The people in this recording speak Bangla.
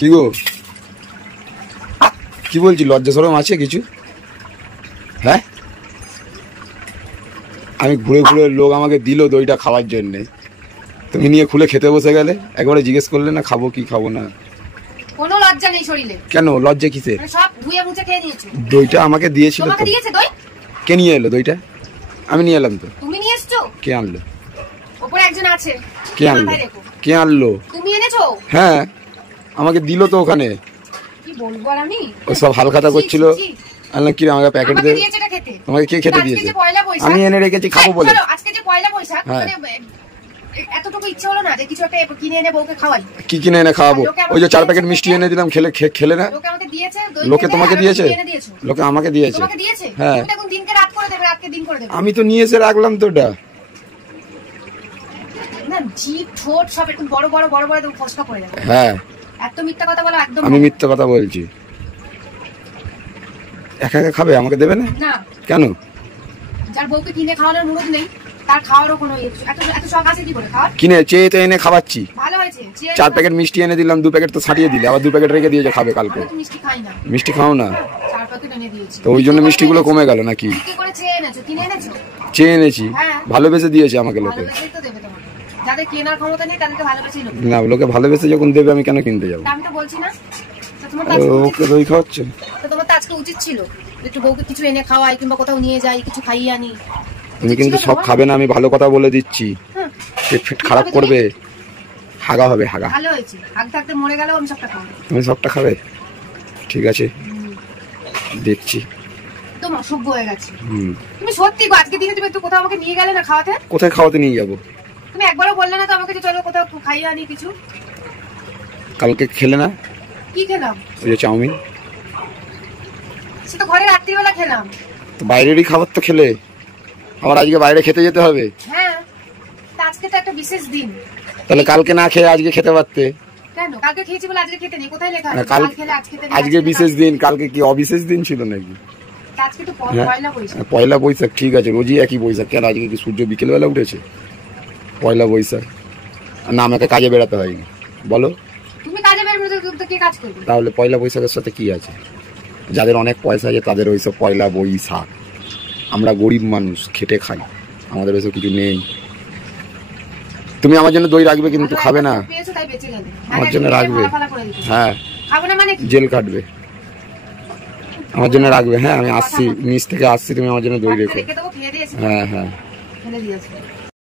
কি গো, কি বলছি, লজ্জা শরম আছে কিছু? হ্যাঁ, আমি ঘুরে ঘুরে লোক আমাকে দিল দইটা খাওয়ার জন্যে, তুমি নিয়ে খুলে খেতে বসে গেলে, একবারে জিজ্ঞেস করলে না খাবো কি খাবো না। কোনো লজ্জা নেই শরীরে। কেন লজ্জা কিসে? সব ধুয়ে মুছে খেয়ে নিয়েছো। দইটা আমাকে দিয়েছিল। তোমাকে দিয়েছে দই? কে নিয়ে এলো দইটা? আমি নিয়ে এলাম তো। তুমি নিয়ে এসছো? কে আনলো? উপরে একজন আছে। কে আনলো? কে আনলো? তুমি এনেছো? হ্যাঁ, আমাকে দিল তো ওখানে। কি বলবো আর আমি? ও সব হালখাতা করছিল। আল্লাহ কি আমাকে প্যাকেট দে। তোমাকে কে খেতে দিয়েছে? আমি এনে রেখেছি খাবো বলে। আজকে যে পয়লা বৈশাখ, মানে এতটুকু ইচ্ছে হলো না যে কিছু একটা কিনে এনে বউকে খাওয়াই। কি কিনে এনে খাওয়াবো? ওই যে 4 প্যাকেট মিষ্টি এনে দিলাম, খেলে না? লোকে আমাকে দিয়েছে। লোকে তোমাকে দিয়েছে? লোকে আমাকে দিয়েছে। তোমাকে দিয়েছে? হ্যাঁ। তুমি এখন দিনকে রাত করে দেবে, রাতকে দিন করে দেবে। আমি তো নিয়ে এসে রাখলাম তো ওটা। না, জিভ ঠোঁট সব একটু বড় বড় বড় বড় একদম ফসকা পড়ে যাবে। হ্যাঁ, এত মিথ্যা কথা বলো একদম। আমি মিথ্যা কথা বলছি? একা একা খাবে, আমাকে দেবে না? না। কেন? যার বউকে কিনে খাওয়ানোর মুরত নেই, তার খাওয়ারও কোনো এত শখ আছে কি করে খাওয়ার? কিনে চেয়ে তো এনে খাওয়াচ্ছি। ভালো হয়েছে। 4 প্যাকেট মিষ্টি এনে দিলাম, 2 প্যাকেট তো ছাড়িয়ে দিলে, আবার 2 প্যাকেট রেখে দিয়েছে খাবে কালকে। মিষ্টি খাই না। মিষ্টি খাও না? 4 প্যাকেট এনে দিয়েছি। তো ওই জন্য মিষ্টিগুলো কমে গেল নাকি? কি করে চেয়ে এনেছো? কিনে এনেছো? চেয়ে এনেছি। ভালোবেসে দিয়েছে আমাকে লোকে। ভালোবেসেই তো দেবে তোমাকে। যাদের কেনার ক্ষমতা নেই তাদেরকে ভালোবেসেই লোকে। না, লোকে ভালোবেসে যখন দেবে আমি কেন কিনতে যাবো? আমি তো বলছি না। ওকে দই খাওয়াচ্ছে তো তোমার তো আজকে উচিত ছিল একটু বউকে কিছু এনে খাওয়াই, কিংবা কোথাও নিয়ে যাই, কিছু খাইয়ে আনি। তুমি কিন্তু সব খাবে না, আমি ভালো কথা বলে দিচ্ছি। পেট ফিট খারাপ করবে, হাগা হবে হাগা। ভালো হয়েছে, হাগ থাকতে মরে গেলেও আমি সবটা খাবো। তুমি সবটা খাবে? ঠিক আছে, দেখছি। একদম অসভ্য হয়ে গেছে তুমি। সত্যি আজকে দিনে তুমি একটু কোথাও আমাকে নিয়ে গেলে না খাওয়াতে? কোথায় খাওয়াতে নিয়ে যাবো? তুমি একবারও বললে না তো আমাকে যে চলো কোথাও খাইয়ে আনি কিছু। কালকে খেলে না? কি খেলাম? ওই যে চাউমিন। সে তো ঘরে রাত্রিবেলা খেলাম। তো বাইরেরই খাবার তো খেলে, আবার আজকে বাইরে খেতে যেতে হবে। হ্যাঁ, আজকে তো একটা বিশেষ দিন। তাহলে কালকে না খেয়ে আজকে খেতে পারতে। কেন? কালকে খেয়েছি বলে আজকে খেতে নেই? কোথায় লেখা আছে কাল খেলে আজকে খেতে নেই? আজকে বিশেষ দিন, কালকে কি অবিশেষ দিন ছিল নাকি? আজকে তো পয়লা বৈশাখ। পয়লা বৈশাখ, ঠিক আছে, রোজই একই বৈশাখ। কেন আজকে কি সূর্য বিকেলবেলা উঠেছে? পয়লা বৈশাখ না, আমাকে কাজে বেড়াতে হয়নি বলো। তুমি কাজে বেরোবে তো কে কাজ করবে? তাহলে পয়লা বৈশাখের সাথে কি আছে? যাদের অনেক পয়সা আছে তাদের ওইসব পয়লা বৈশাখ। আমরা গরিব মানুষ, খেটে খাই, আমাদের ওইসব কিছু নেই। তুমি আমার জন্য দই রাখবে কিন্তু খাবে না। আমার জন্য রাখবে। হ্যাঁ, জেল কাটবে। আমার জন্য রাখবে। হ্যাঁ, আমি আসছি, নিচ থেকে আসছি, তুমি আমার জন্য দই রেখো। হ্যাঁ হ্যাঁ।